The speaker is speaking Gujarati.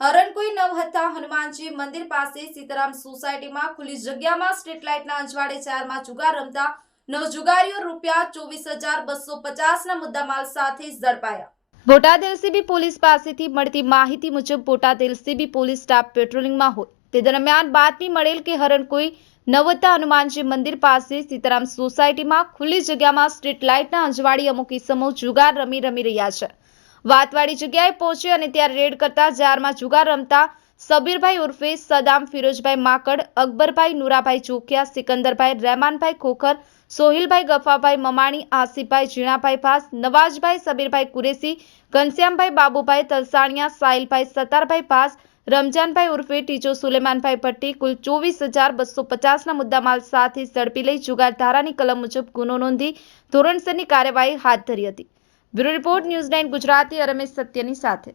હરણકુઈ નવહત્તા હનુમાનજી મંદિર પાસે સીતારામ સોસાયટીમાં ખુલ્લી જગ્યામાં સ્ટ્રીટ લાઇટના અંજવાળે ચારમાં જુગાર રમતા નવ જુગારીઓ રૂપિયા ચોવીસ હજાર બસો પચાસના મુદ્દામાલ સાથે ઝડપાયા. બોટાદ એલસીબી પોલીસ પાસેથી મળતી માહિતી મુજબ બોટાદ એલસીબી પોલીસ સ્ટાફ પેટ્રોલિંગમાં હોય. તે દરમિયાન બાતમી મળેલ કે હરણકોઈ નવતા હનુમાનજી મંદિર પાસે સીતારામ સોસાયટીમાં ખુલ્લી જગ્યામાં સ્ટ્રીટ લાઇટના અંજવાળી અમુક ઇસમો જુગાર રમી રમી રહ્યા છે. વાતવાળી જગ્યાએ પહોંચી અને ત્યાં રેડ કરતા જારમાં જુગાર રમતા સબીરભાઈ ઉર્ફે સદામ ફિરોજભાઈ માકડ, અકબરભાઈ નુરાભાઈ ચોખિયા, સિકંદરભાઈ રહેમાનભાઈ ખોખર, સોહિલભાઈ ગફાભાઈ મમાણી, આસિફભાઈ ઝીણાભાઈ ફાસ, નવાજભાઈ સબીરભાઈ કુરેશી, ઘનશ્યામભાઈ બાબુભાઈ તલસાણિયા, સાહિલભાઈ સતારભાઈ પાસ રમજાનભાઈ ઉર્ફે ટીચો સુલેમાનભાઈ ભટ્ટી કુલ ચોવીસ હજાર બસો પચાસના મુદ્દામાલ સાથે ઝડપી લઈ જુગાર ધારાની કલમ મુજબ ગુનો નોંધી ધોરણસરની કાર્યવાહી હાથ ધરી હતી. બ્યુરો રિપોર્ટ ન્યૂઝ ગુજરાતી અરમેશ સત્યની સાથે